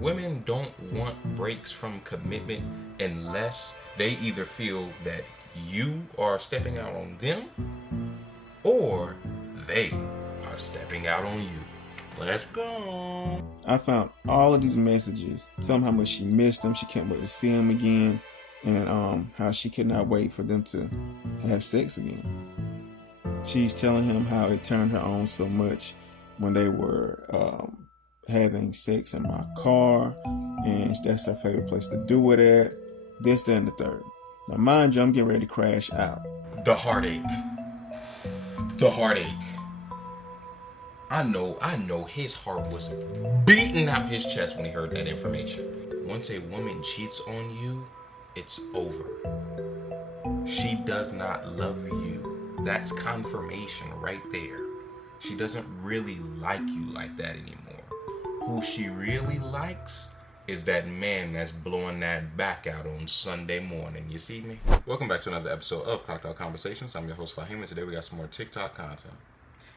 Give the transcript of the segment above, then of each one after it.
Women don't want breaks from commitment unless they either feel that you are stepping out on them or they are stepping out on you. Let's go. I found all of these messages telling how much she missed him, she can't wait to see him again, and how she could not wait for them to have sex again. She's telling him how it turned her on so much when they were having sex in my car, and that's her favorite place to do it at. This, that, and the third. Now, mind you, I'm getting ready to crash out. The heartache. The heartache. I know his heart was beating out his chest when he heard that information. Once a woman cheats on you, it's over. She does not love you. That's confirmation right there. She doesn't really like you like that anymore. Who she really likes is that man that's blowing that back out on Sunday morning. You see me? Welcome back to another episode of Clocked Out Conversations. I'm your host, Fahim, and today we got some more TikTok content.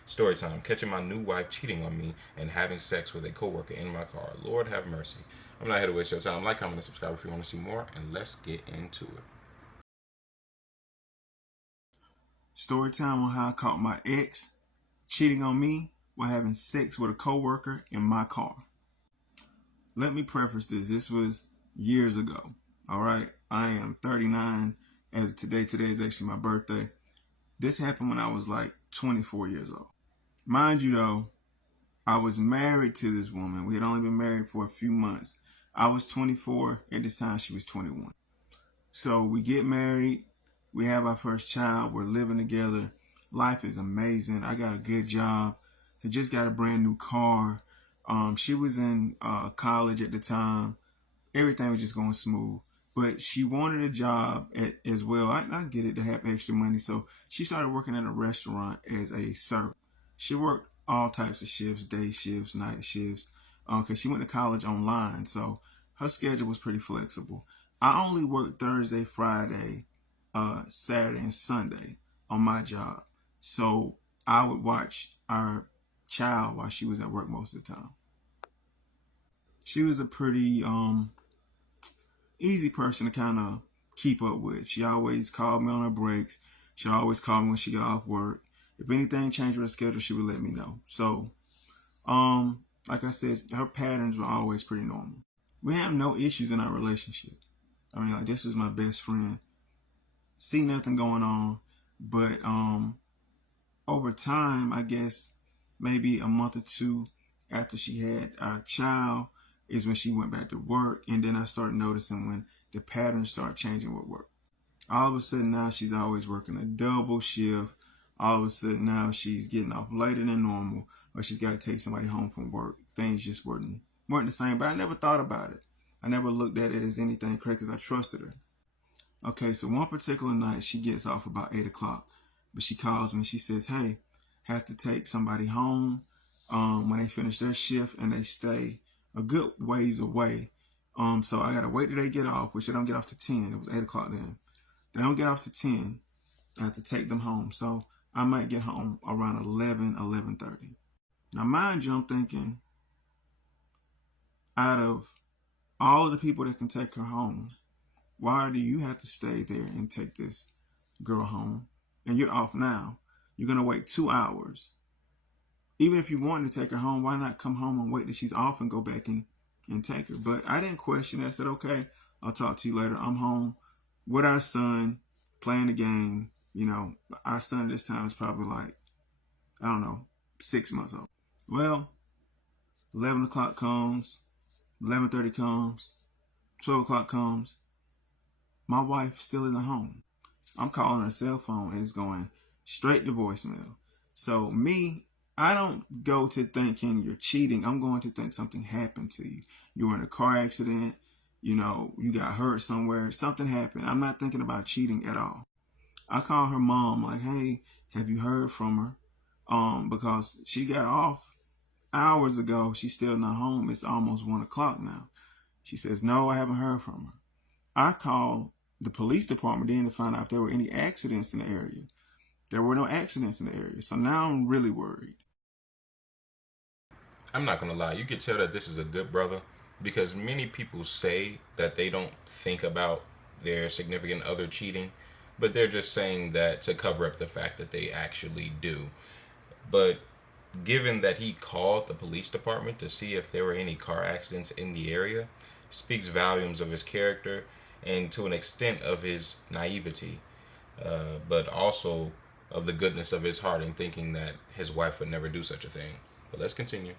Storytime, catching my new wife cheating on me and having sex with a coworker in my car. Lord have mercy. I'm not here to waste your time. Like, comment, and subscribe if you want to see more, and let's get into it. Storytime on how I caught my ex cheating on me while having sex with a coworker in my car. Let me preface this. This was years ago. All right. I am 39 as of today. Today is actually my birthday. This happened when I was like 24 years old. Mind you, though, I was married to this woman. We had only been married for a few months. I was 24. At this time, she was 21. So we get married. We have our first child. We're living together. Life is amazing. I got a good job. I just got a brand new car. She was in college at the time. Everything was just going smooth. But she wanted a job as well. I get it, to have extra money. So she started working at a restaurant as a server. She worked all types of shifts, day shifts, night shifts, because she went to college online. So her schedule was pretty flexible. I only worked Thursday, Friday, Saturday, and Sunday on my job. So I would watch our child while she was at work most of the time. She was a pretty easy person to kind of keep up with. She always called me on her breaks. She always called me when she got off work. If anything changed with her schedule, she would let me know. So, like I said, her patterns were always pretty normal. We have no issues in our relationship. I mean, like, this was my best friend. See nothing going on. But over time, I guess maybe a month or two after she had our child is when she went back to work. And then I started noticing when the patterns start changing with work. All of a sudden now she's always working a double shift. All of a sudden now she's getting off later than normal, or she's got to take somebody home from work. Things just weren't the same. But I never thought about it. I never looked at it as anything crazy because I trusted her. Okay, so one particular night she gets off about 8 o'clock, but she calls me. She says, "Hey, have to take somebody home when they finish their shift, and they stay a good ways away. So I gotta wait till they get off, which they don't get off to 10. It was 8 o'clock then. They don't get off to 10. I have to take them home. So I might get home around 11:30. Now, mind you, I'm thinking, out of all of the people that can take her home, why do you have to stay there and take this girl home? And you're off now. You're going to wait 2 hours. Even if you wanted to take her home, why not come home and wait till she's off and go back and take her?" But I didn't question it. I said, "Okay, I'll talk to you later. I'm home with our son, playing the game." You know, our son this time is probably like, 6 months old. Well, 11 o'clock comes, 11:30 comes, 12 o'clock comes. My wife still isn't home. I'm calling her cell phone and it's going straight to voicemail. So me, I don't go to thinking you're cheating. I'm going to think something happened to you. You were in a car accident. You got hurt somewhere. Something happened. I'm not thinking about cheating at all. I call her mom like, "Hey, have you heard from her?" Because she got off hours ago. She's still not home. It's almost 1 o'clock now. She says, "No, I haven't heard from her." I called the police department then to find out if there were any accidents in the area. There were no accidents in the area. So now I'm really worried. I'm not gonna lie, you could tell that this is a good brother because many people say that they don't think about their significant other cheating, but they're just saying that to cover up the fact that they actually do. But given that he called the police department to see if there were any car accidents in the area, speaks volumes of his character and to an extent of his naivety, but also of the goodness of his heart in thinking that his wife would never do such a thing. But let's continue.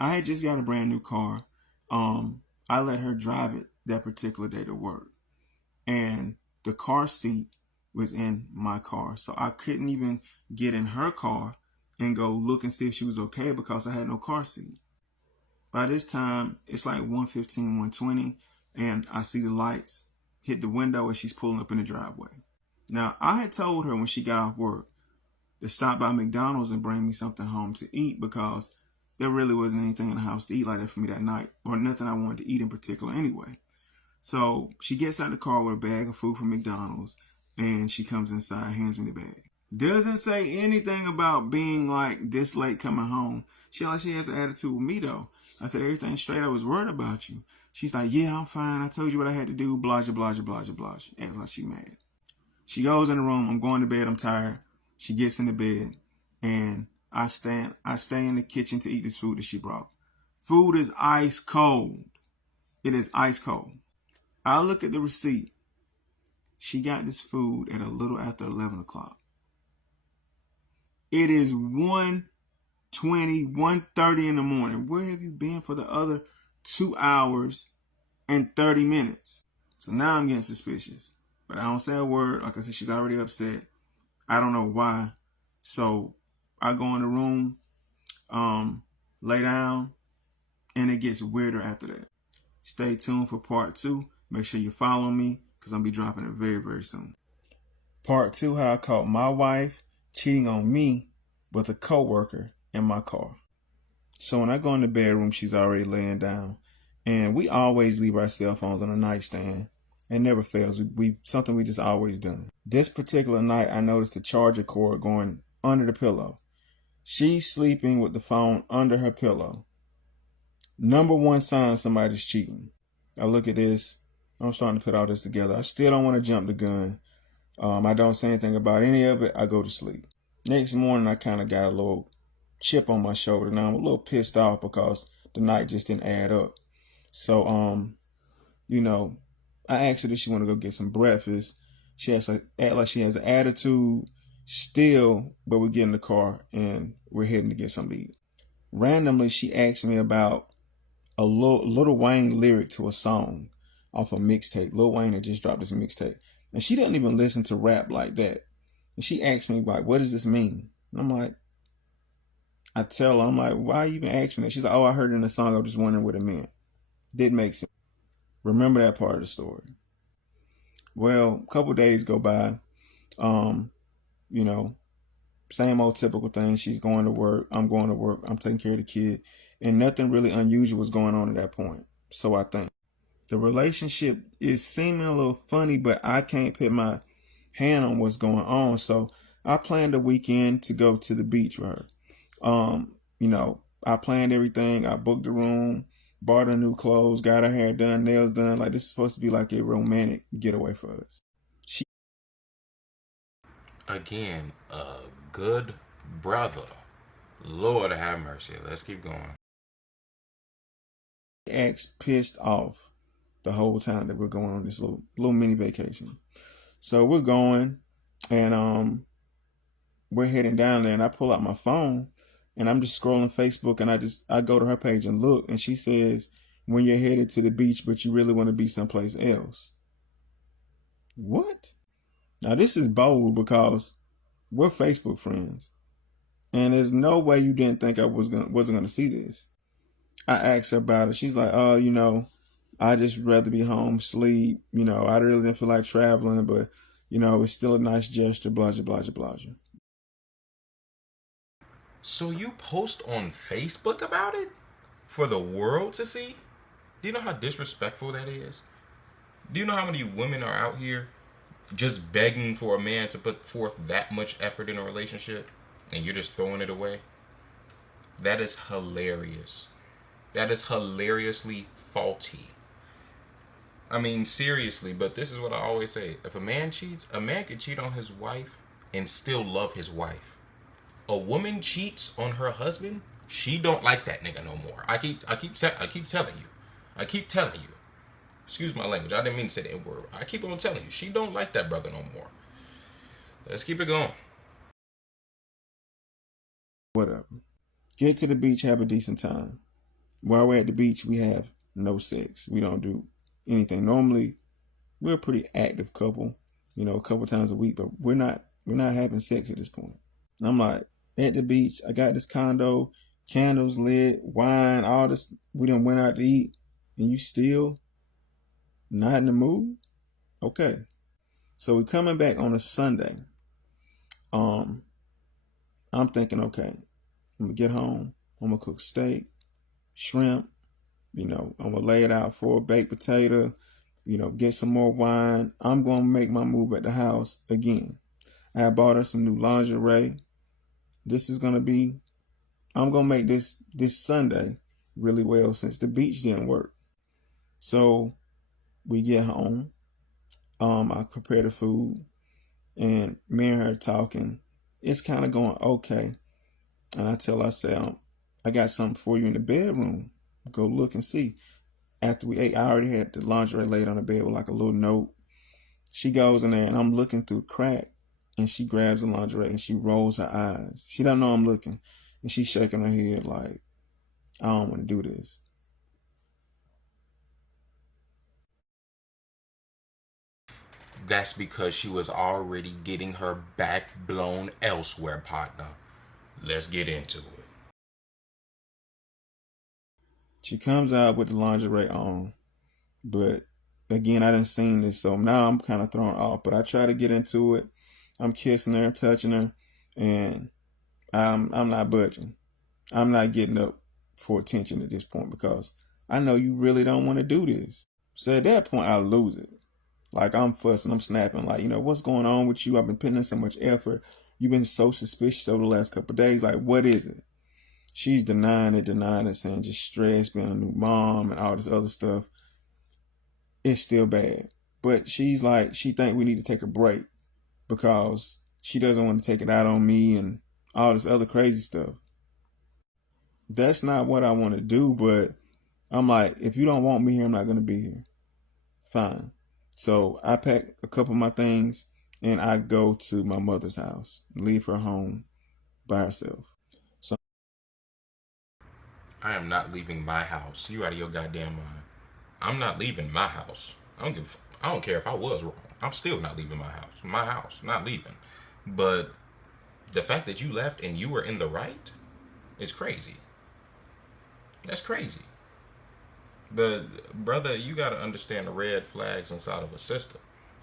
I had just got a brand new car. I let her drive it that particular day to work, and the car seat was in my car, so I couldn't even get in her car and go look and see if she was okay because I had no car seat. By this time, it's like 1:15, 1:20, and I see the lights hit the window as she's pulling up in the driveway. Now, I had told her when she got off work to stop by McDonald's and bring me something home to eat because there really wasn't anything in the house to eat like that for me that night, or nothing I wanted to eat in particular anyway. So she gets out of the car with a bag of food from McDonald's, and she comes inside, hands me the bag. Doesn't say anything about being like this late coming home. She has an attitude with me though. I said, everything straight, I was worried about you. She's like, yeah, I'm fine. I told you what I had to do, blah, blah, blah, blah, blah. Acts like she mad. She goes in the room. I'm going to bed. I'm tired. She gets in the bed, and I stay in the kitchen to eat this food that she brought. Food is ice cold. It is ice cold. I look at the receipt. She got this food at a little after 11 o'clock. It is 1:20, 1:30 in the morning. Where have you been for the other 2 hours and 30 minutes? So now I'm getting suspicious. But I don't say a word. Like I said, she's already upset. I don't know why. So I go in the room, lay down, and it gets weirder after that. Stay tuned for part 2. Make sure you follow me because I'll be dropping it very, very soon. Part 2, how I caught my wife cheating on me with a coworker in my car. So when I go in the bedroom, she's already laying down. And we always leave our cell phones on a nightstand. It never fails. We something we just always done. This particular night, I noticed the charger cord going under the pillow. She's sleeping with the phone under her pillow. Number one sign somebody's cheating. I look at this. I'm starting to put all this together. I still don't want to jump the gun. I don't say anything about any of it. I go to sleep. Next morning, I kind of got a little chip on my shoulder. Now I'm a little pissed off because the night just didn't add up. So, I asked her if she want to go get some breakfast. She has to act like she has an attitude still, but we get in the car and we're heading to get something to eat. Randomly, she asked me about a Lil Wayne lyric to a song off a mixtape. Lil Wayne had just dropped this mixtape. And she doesn't even listen to rap like that. And she asked me, like, what does this mean? And I'm like, why you even asking me that? She's like, oh, I heard it in the song. I was just wondering what it meant. Didn't make sense. Remember that part of the story. Well, a couple days go by. Same old typical thing. She's going to work. I'm going to work. I'm taking care of the kid. And nothing really unusual was going on at that point. So I think the relationship is seeming a little funny, but I can't put my hand on what's going on. So I planned a weekend to go to the beach with her. I planned everything. I booked the room, bought her new clothes, got her hair done, nails done. Like, this is supposed to be like a romantic getaway for us. Again, a good brother. Lord have mercy. Let's keep going. Acts pissed off the whole time that we're going on this little mini vacation. So we're going, and we're heading down there, and I pull out my phone, and I'm just scrolling Facebook, and I go to her page and look, and she says, when you're headed to the beach, but you really want to be someplace else. What? Now this is bold because we're Facebook friends, and there's no way you didn't think I wasn't gonna see this. I asked her about it. She's like, oh, I just rather be home, sleep. I really didn't feel like traveling, but it's still a nice gesture. Blah blah blah blah. So you post on Facebook about it for the world to see? Do you know how disrespectful that is? Do you know how many women are out here just begging for a man to put forth that much effort in a relationship, and you're just throwing it away? That is hilarious. That is hilariously faulty. I mean, seriously, but this is what I always say. If a man cheats, a man can cheat on his wife and still love his wife. A woman cheats on her husband, she don't like that nigga no more. I keep telling you. I keep telling you. Excuse my language. I didn't mean to say the N word. I keep on telling you. She don't like that brother no more. Let's keep it going. Whatever. Get to the beach, have a decent time. While we're at the beach, we have no sex. We don't do anything. Normally, we're a pretty active couple, a couple times a week, but we're not having sex at this point. And I'm like, at the beach, I got this condo, candles lit, wine, all this. We done went out to eat, and you still not in the mood? Okay. So we coming back on a Sunday. I'm thinking, okay, I'm gonna get home, I'm gonna cook steak, shrimp, I'm gonna lay it out for a baked potato, get some more wine. I'm gonna make my move at the house again. I bought her some new lingerie. This is gonna be I'm gonna make this Sunday really well since the beach didn't work. So we get home. I prepare the food, and me and her talking. It's kind of going okay, and I tell her, I say, I got something for you in the bedroom. Go look and see. After we ate, I already had the lingerie laid on the bed with like a little note. She goes in there, and I'm looking through the crack, and she grabs the lingerie and she rolls her eyes. She don't know I'm looking, and she's shaking her head like, I don't want to do this. That's because she was already getting her back blown elsewhere, partner. Let's get into it. She comes out with the lingerie on, but again, I didn't seen this, so now I'm kind of thrown off. But I try to get into it. I'm kissing her, touching her, and I'm not budging. I'm not getting up for attention at this point because I know you really don't want to do this. So at that point, I lose it. Like I'm fussing, I'm snapping. Like, what's going on with you? I've been putting in so much effort. You've been so suspicious over the last couple of days. Like, what is it? She's denying it, saying just stress, being a new mom, and all this other stuff. It's still bad. But she's like, she think we need to take a break because she doesn't want to take it out on me and all this other crazy stuff. That's not what I want to do, but I'm like, if you don't want me here, I'm not going to be here. Fine. So I pack a couple of my things and I go to my mother's house, leave her home by herself. So I am not leaving my house. You out of your goddamn mind. I'm not leaving my house. I don't care if I was wrong. I'm still not leaving my house. My house, not leaving. But the fact that you left and you were in the right is crazy. That's crazy. But brother, you gotta understand the red flags inside of a sister.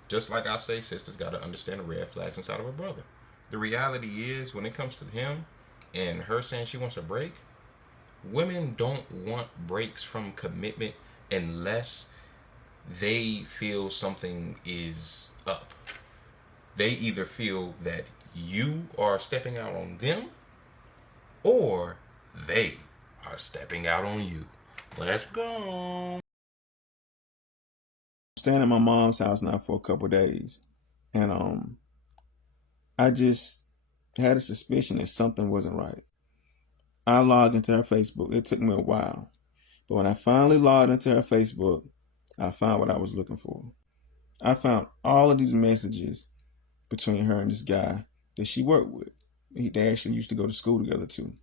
Just like I say, sisters gotta understand the red flags inside of a brother. The reality is, when it comes to him and her saying she wants a break, women don't want breaks from commitment unless they feel something is up. They either feel that you are stepping out on them or they are stepping out on you. Let's go. staying at my mom's house now for a couple of days, and I just had a suspicion that something wasn't right. I logged into her Facebook. It took me a while, but when I finally logged into her Facebook, I found what I was looking for. I found all of these messages between her and this guy that she worked with. They actually used to go to school together too.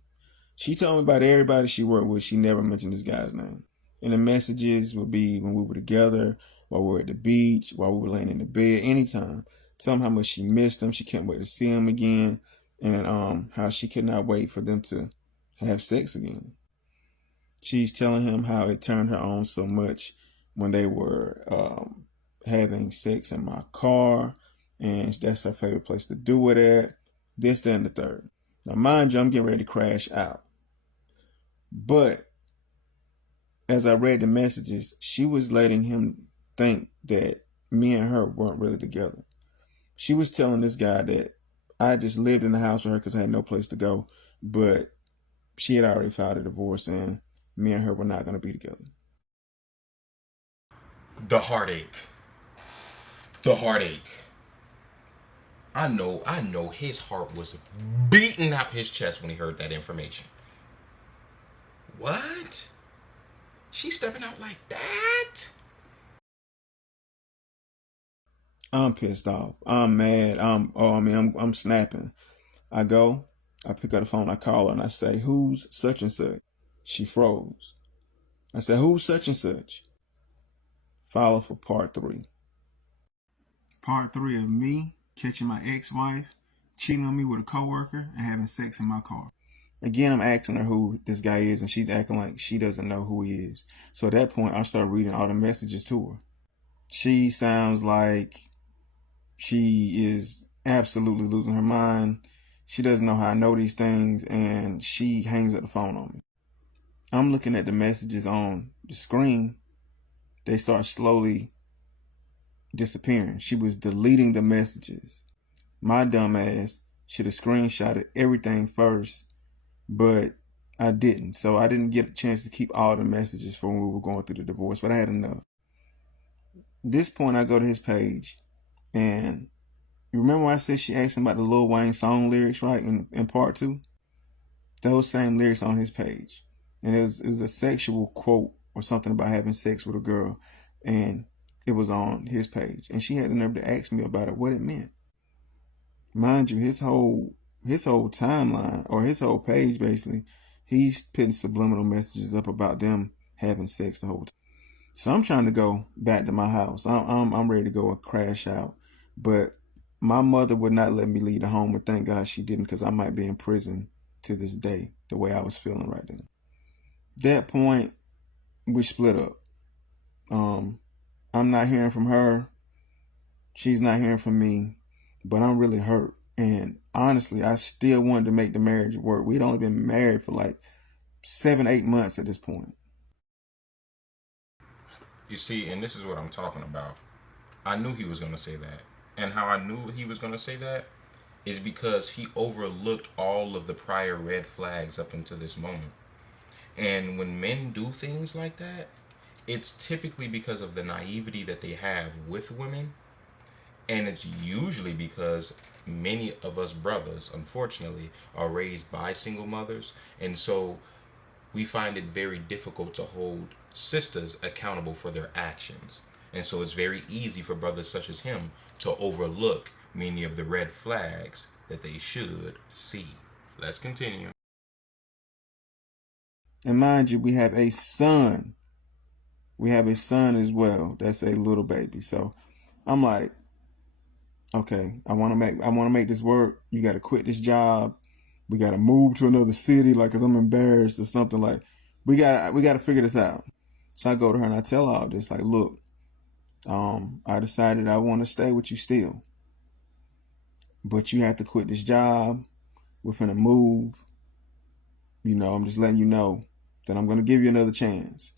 She told me about everybody she worked with. She never mentioned this guy's name. And the messages would be when we were together, while we were at the beach, while we were laying in the bed, anytime. Tell him how much she missed him. She can't wait to see him again. And how she could not wait for them to have sex again. She's telling him how it turned her on so much when they were having sex in my car. And that's her favorite place to do it at. This, that, and the third. Now, mind you, I'm getting ready to crash out. But as I read the messages, she was letting him think that me and her weren't really together. She was telling this guy that I just lived in the house with her because I had no place to go. But She had already filed a divorce, and me and her were not going to be together. The heartache. The heartache. I know his heart was beating out his chest when he heard that information. What? She's stepping out like that? I'm pissed off. I'm mad. I'm snapping. I pick up the phone, I call her, and I say, "Who's such and such?" She froze. I said, "Who's such and such?" Follow for part 3. Part 3 of me catching my ex-wife cheating on me with a coworker and having sex in my car. Again, I'm asking her who this guy is, and she's acting like she doesn't know who he is. So at that point, I start reading all the messages to her. She sounds like she is absolutely losing her mind. She doesn't know how I know these things, and she hangs up the phone on me. I'm looking at the messages on the screen. They start slowly disappearing. She was deleting the messages. My dumb ass should have screenshotted everything first, but I didn't. So I didn't get a chance to keep all the messages from when we were going through the divorce, but I had enough. At this point, I go to his page, and you remember when I said she asked him about the Lil Wayne song lyrics, right, in part 2? Those same lyrics on his page. And it was a sexual quote or something about having sex with a girl, and it was on his page. And she had the nerve to ask me about it, what it meant. Mind you, his whole timeline, or his whole page, basically, he's putting subliminal messages up about them having sex the whole time. So I'm trying to go back to my house. I'm ready to go and crash out, but my mother would not let me leave the home, and thank God she didn't, because I might be in prison to this day, the way I was feeling right then. That point, we split up. I'm not hearing from her. She's not hearing from me, but I'm really hurt. And honestly, I still wanted to make the marriage work. We'd only been married for like 7-8 months at this point. You see, and this is what I'm talking about. I knew he was going to say that. And how I knew he was going to say that is because he overlooked all of the prior red flags up until this moment. And when men do things like that, it's typically because of the naivety that they have with women. And it's usually because many of us brothers, unfortunately, are raised by single mothers. And so we find it very difficult to hold sisters accountable for their actions. And so it's very easy for brothers such as him to overlook many of the red flags that they should see. Let's continue. And mind you, we have a son. We have a son as well. That's a little baby. So I'm like, okay, I want to make this work. You got to quit this job. We got to move to another city, like, cause I'm embarrassed or something. Like, we got to figure this out. So I go to her and I tell her all this. Like, look, I decided I want to stay with you still, but you have to quit this job. We're finna move. You know, I'm just letting you know that I'm gonna give you another chance.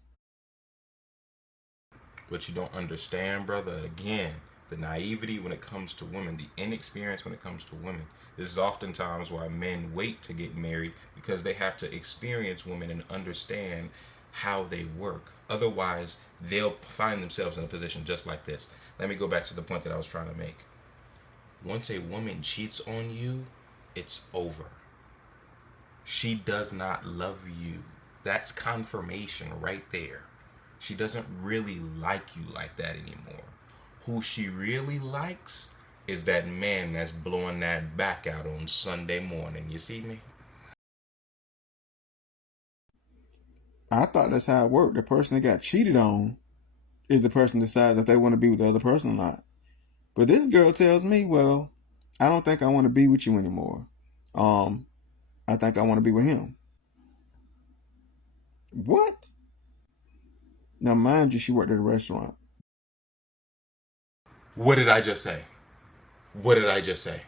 What you don't understand, brother, again, the naivety when it comes to women, the inexperience when it comes to women. This is oftentimes why men wait to get married, because they have to experience women and understand how they work. Otherwise, they'll find themselves in a position just like this. Let me go back to the point that I was trying to make. Once a woman cheats on you, it's over. She does not love you. That's confirmation right there. She doesn't really like you like that anymore. Who she really likes is that man that's blowing that back out on Sunday morning. You see me? I thought that's how it worked. The person that got cheated on is the person that decides if they want to be with the other person or not. But this girl tells me, well, I don't think I want to be with you anymore. I think I want to be with him. What? Now, mind you, she worked at a restaurant. What did I just say? What did I just say?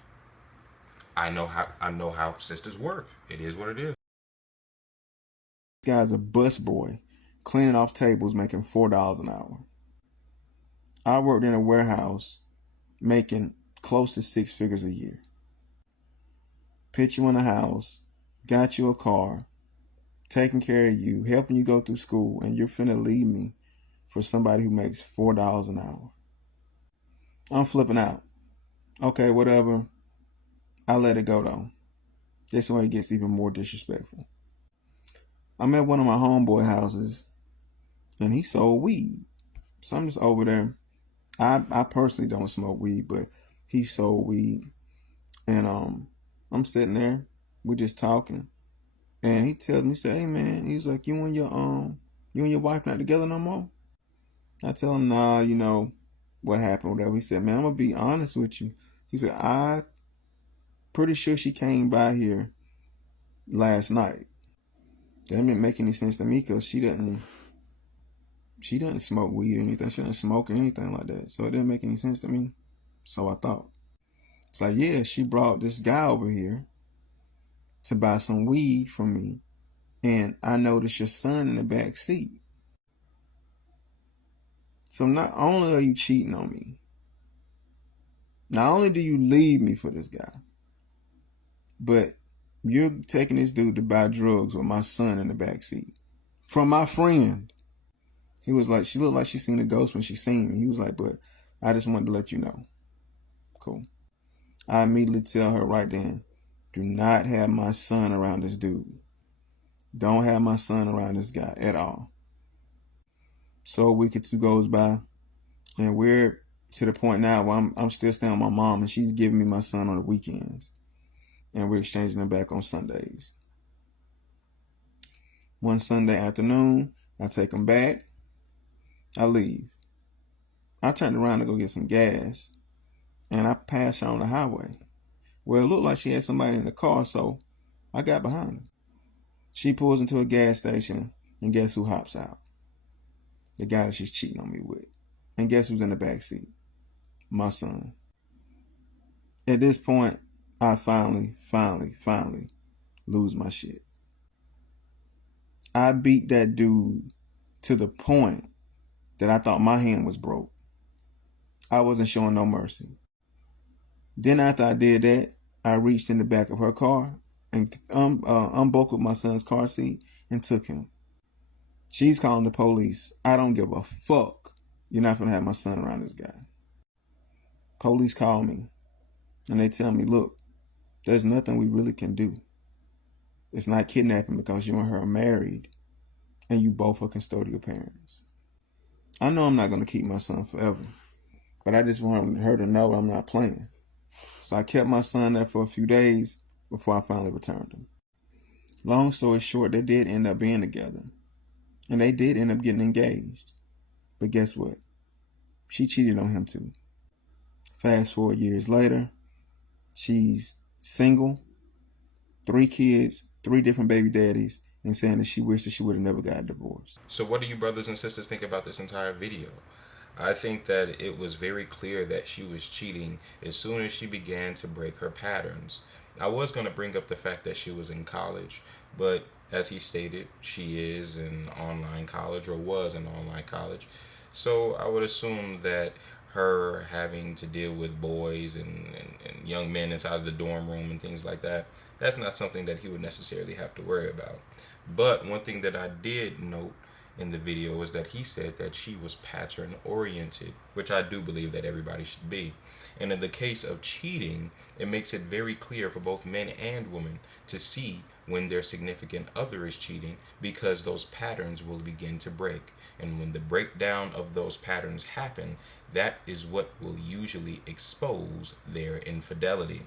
I know how sisters work. It is what it is. This guy's a busboy, cleaning off tables, making $4 an hour. I worked in a warehouse, making close to 6 figures a year. Put you in a house, got you a car, taking care of you, helping you go through school, and you're finna leave me for somebody who makes $4 an hour. I'm flipping out. Okay, whatever. I let it go though. This way it gets even more disrespectful. I'm at one of my homeboy houses and he sold weed. So I'm just over there. I personally don't smoke weed, but he sold weed. And I'm sitting there, we're just talking. And he tells me, say, hey man, he's like, you and your wife not together no more? I tell him, nah, what happened, whatever. He said, man, I'm gonna be honest with you. He said, I pretty sure she came by here last night. That didn't make any sense to me because she doesn't smoke weed or anything. She doesn't smoke or anything like that. So it didn't make any sense to me. So I thought. It's like, yeah, she brought this guy over here to buy some weed from me. And I noticed your son in the back seat. So not only are you cheating on me, not only do you leave me for this guy, but you're taking this dude to buy drugs with my son in the backseat from my friend. He was like, she looked like she seen a ghost when she seen me. He was like, but I just wanted to let you know. Cool. I immediately tell her right then, do not have my son around this dude. Don't have my son around this guy at all. So a week or two goes by, and we're to the point now where I'm still staying with my mom, and she's giving me my son on the weekends. And we're exchanging them back on Sundays. One Sunday afternoon, I take him back. I leave. I turned around to go get some gas, and I passed her on the highway. Well, it looked like she had somebody in the car, so I got behind her. She pulls into a gas station, and guess who hops out? The guy that she's cheating on me with. And guess who's in the back seat? My son. At this point, I finally lose my shit. I beat that dude to the point that I thought my hand was broke. I wasn't showing no mercy. Then after I did that, I reached in the back of her car and unbuckled my son's car seat and took him. She's calling the police. I don't give a fuck. You're not gonna have my son around this guy. Police call me and they tell me, look, there's nothing we really can do. It's not kidnapping because you and her are married and you both are custodial parents. I know I'm not going to keep my son forever, but I just want her to know I'm not playing. So I kept my son there for a few days before I finally returned him. Long story short, they did end up being together. And they did end up getting engaged. But guess what? She cheated on him too. Fast forward years later, she's single, 3 kids, 3 different baby daddies, and saying that she wished that she would have never got a divorce. So what do you brothers and sisters think about this entire video? I think that it was very clear that she was cheating as soon as she began to break her patterns. I was going to bring up the fact that she was in college, but as he stated, she is in online college or was in online college. So I would assume that her having to deal with boys and young men inside of the dorm room and things like that, that's not something that he would necessarily have to worry about. But one thing that I did note in the video was that he said that she was pattern oriented, which I do believe that everybody should be. And in the case of cheating, it makes it very clear for both men and women to see when their significant other is cheating, because those patterns will begin to break. And when the breakdown of those patterns happen, that is what will usually expose their infidelity.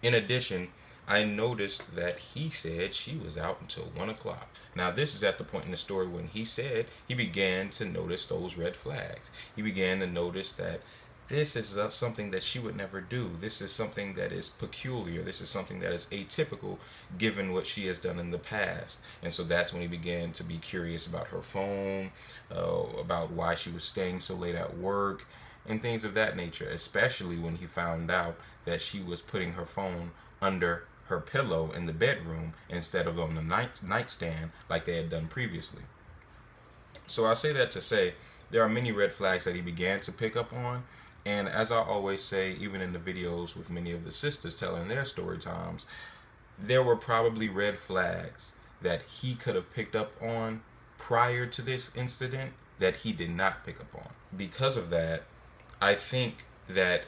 In addition, I noticed that he said she was out until 1 o'clock. Now, this is at the point in the story when he said he began to notice those red flags. He began to notice that this is something that she would never do. This is something that is peculiar. This is something that is atypical given what she has done in the past. And so that's when he began to be curious about her phone, about why she was staying so late at work, and things of that nature, especially when he found out that she was putting her phone under her pillow in the bedroom instead of on the nightstand like they had done previously. So I say that to say there are many red flags that he began to pick up on. And as I always say, even in the videos with many of the sisters telling their story times, there were probably red flags that he could have picked up on prior to this incident that he did not pick up on. Because of that, I think that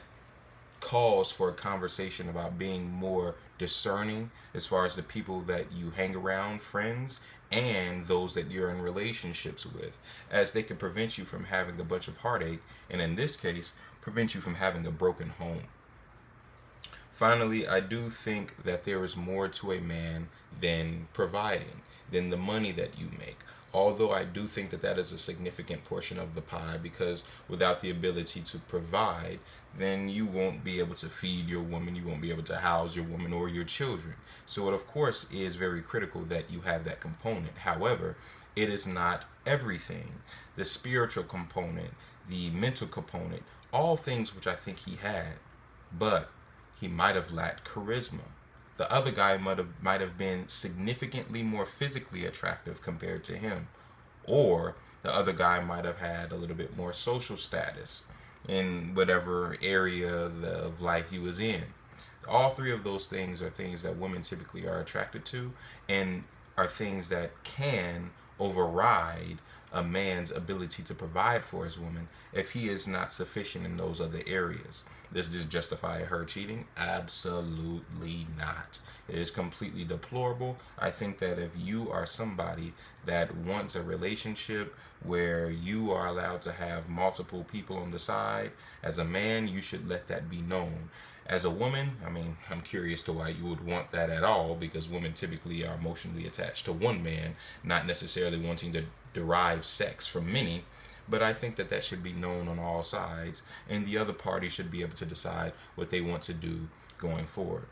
calls for a conversation about being more discerning as far as the people that you hang around, friends, and those that you're in relationships with, as they can prevent you from having a bunch of heartache, and in this case, prevent you from having a broken home. Finally, I do think that there is more to a man than providing, than the money that you make. Although I do think that that is a significant portion of the pie, because without the ability to provide, then you won't be able to feed your woman, you won't be able to house your woman or your children. So it, of course, is very critical that you have that component. However, it is not everything. The spiritual component, the mental component, all things which I think he had, but he might have lacked charisma. The other guy might have been significantly more physically attractive compared to him. Or the other guy might have had a little bit more social status in whatever area of life he was in. All three of those things are things that women typically are attracted to, and are things that can override a man's ability to provide for his woman if he is not sufficient in those other areas. Does this justify her cheating? Absolutely not. It is completely deplorable. I think that if you are somebody that wants a relationship where you are allowed to have multiple people on the side, as a man, you should let that be known. As a woman, I mean, I'm curious to why you would want that at all, because women typically are emotionally attached to one man, not necessarily wanting to derive sex from many. But I think that that should be known on all sides, and the other party should be able to decide what they want to do going forward.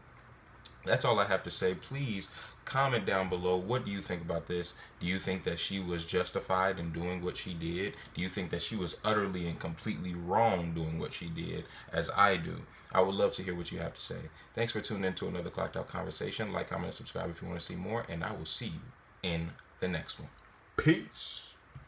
That's all I have to say. Please comment down below. What do you think about this? Do you think that she was justified in doing what she did? Do you think that she was utterly and completely wrong doing what she did, as I do? I would love to hear what you have to say. Thanks for tuning in to another Clocked Out Conversation. Like, comment, and subscribe if you want to see more, and I will see you in the next one. Peace.